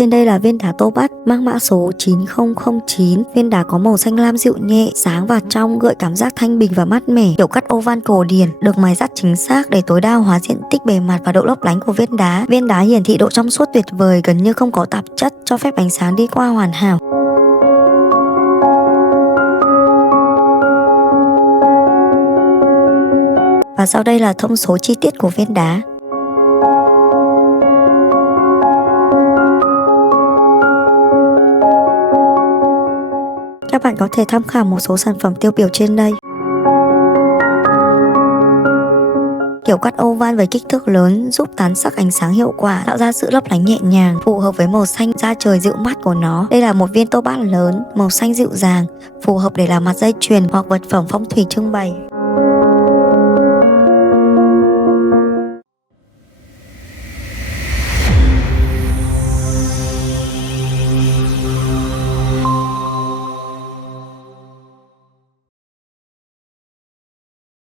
trên đây là viên đá tô bát mang mã số 9009. Viên đá có màu xanh lam dịu nhẹ, sáng và trong, gợi cảm giác thanh bình và mát mẻ. Kiểu cắt oval cổ điển, được mài dắt chính xác để tối đa hóa diện tích bề mặt và độ lấp lánh của viên đá. Viên đá hiển thị độ trong suốt tuyệt vời, gần như không có tạp chất, cho phép ánh sáng đi qua hoàn hảo. Và sau đây là thông số chi tiết của viên đá. Các bạn có thể tham khảo một số sản phẩm tiêu biểu trên đây. Kiểu cắt oval với kích thước lớn giúp tán sắc ánh sáng hiệu quả, tạo ra sự lấp lánh nhẹ nhàng, phù hợp với màu xanh da trời dịu mát của nó. Đây là một viên tô bát lớn, màu xanh dịu dàng, phù hợp để làm mặt dây chuyền hoặc vật phẩm phong thủy trưng bày.